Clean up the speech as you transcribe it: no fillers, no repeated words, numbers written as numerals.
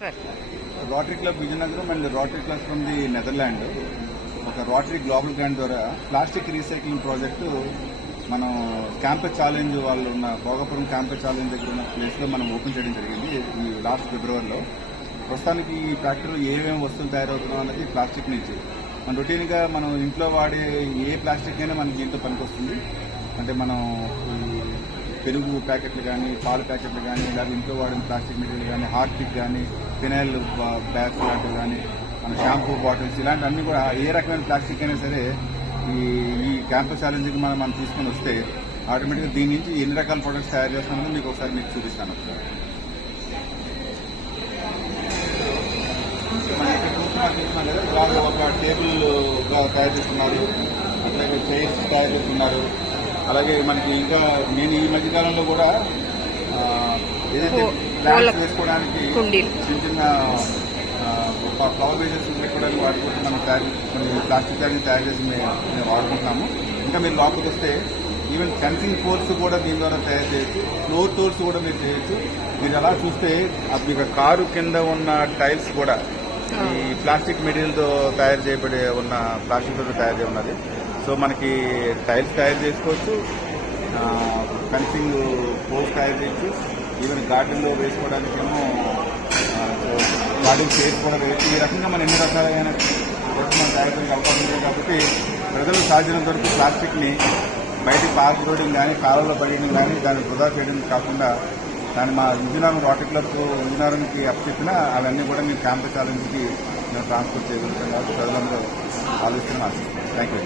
Rotary club Vizianagaram and rotary club from the Netherland ఒక rotary global grand ద్వారా plastic recycling project మనం campus challenge వాళ్ళు ఉన్న Bhogapuram campus challenge దగ్గర ఉన్న ప్లేస్లో మనం ఓపెన్ చేయడం జరిగింది ఈ లాస్ట్ ఫిబ్రవరిలో. ప్రస్తుతానికి ఈ ఫ్యాక్టరీలో ఏమేమి వస్తువులు తయారవుతున్నాం అనేది ప్లాస్టిక్ నుంచి మన రొటీన్గా మనం ఇంట్లో వాడే ఏ ప్లాస్టిక్ అయినా మనకి దీంట్లో పనికొస్తుంది. అంటే మనం పెరుగు ప్యాకెట్లు కానీ పాల ప్యాకెట్లు కానీ లేదా ఇంట్లో వాడిన ప్లాస్టిక్ మెటీరియల్ కానీ హార్పిక్ కానీ ఫినైల్ బ్యాగ్స్ లాంటివి కానీ మన షాంపూ బాటిల్స్ ఇలాంటి అన్ని కూడా ఏ రకమైన ప్లాస్టిక్ అయినా సరే ఈ క్యాంపస్ ఛాలెంజ్కి మనం తీసుకొని వస్తే ఆటోమేటిక్గా దీని నుంచి ఎన్ని రకాల ప్రొడక్ట్స్ తయారు చేస్తామని మీకు ఒకసారి మీకు చూపిస్తాను. మన ఇక్కడ చూస్తున్నాం కదా వాళ్ళు ఒక టేబుల్ తయారు చేస్తున్నారు, అట్లాగే చైర్స్ తయారు చేస్తున్నారు. అలాగే మనకి ఇంకా నేను ఈ మధ్యకాలంలో కూడా ఏదైతే ప్లాంట్స్ వేసుకోవడానికి చిన్న చిన్న ఫ్లవర్ వేజెస్ పెట్టుకోవడానికి వాడుకుంటే మనం ప్లాస్టిక్ తయారు చేసి మేము వాడుకుంటున్నాము. ఇంకా మీరు లోపలికి వస్తే ఈవెన్ ఫెన్సింగ్ పోల్స్ కూడా దీని ద్వారా తయారు చేయొచ్చు, ఫ్లోర్ టూర్స్ కూడా మీరు చేయొచ్చు. మీరు అలా చూస్తే మీకు కారు కింద ఉన్న టైల్స్ కూడా ఈ ప్లాస్టిక్ మెటీరియల్తో తయారు చేయబడి ఉన్న ప్లాస్టిక్ తో తయారు చేయ ఉన్నది. సో మనకి టైల్స్ తయారు చేసుకోవచ్చు, ఫెన్సింగ్ పోల్స్ తయారు చేయొచ్చు, ఈవెన్ గార్డెన్లో వేసుకోవడానికి ఏమో గార్డెన్ చైర్స్ కూడా వేయచ్చు. ఈ రకంగా మనం ఎన్ని రకాలైన మనం తయారు చేయడానికి అవకాశం ఉంది. కాబట్టి ప్రజలు సాధ్యమైనంత వరకు ప్లాస్టిక్ని బయటికి పారదోయడం కానీ కాలంలో పడేయడం కానీ దాన్ని వృధా చేయడం కాకుండా దాన్ని మా విజయనగరం రోటరీ క్లబ్ విజయనగరంకి అప్పచెప్పినా అవన్నీ కూడా మేము క్యాంపస్ ఛాలెంజ్కి మేము ట్రాన్స్ఫర్ చేయగలుగుతాం. కాబట్టి ప్రజలందరూ ఆలోచన ఆశిస్తున్నాం. Thank you.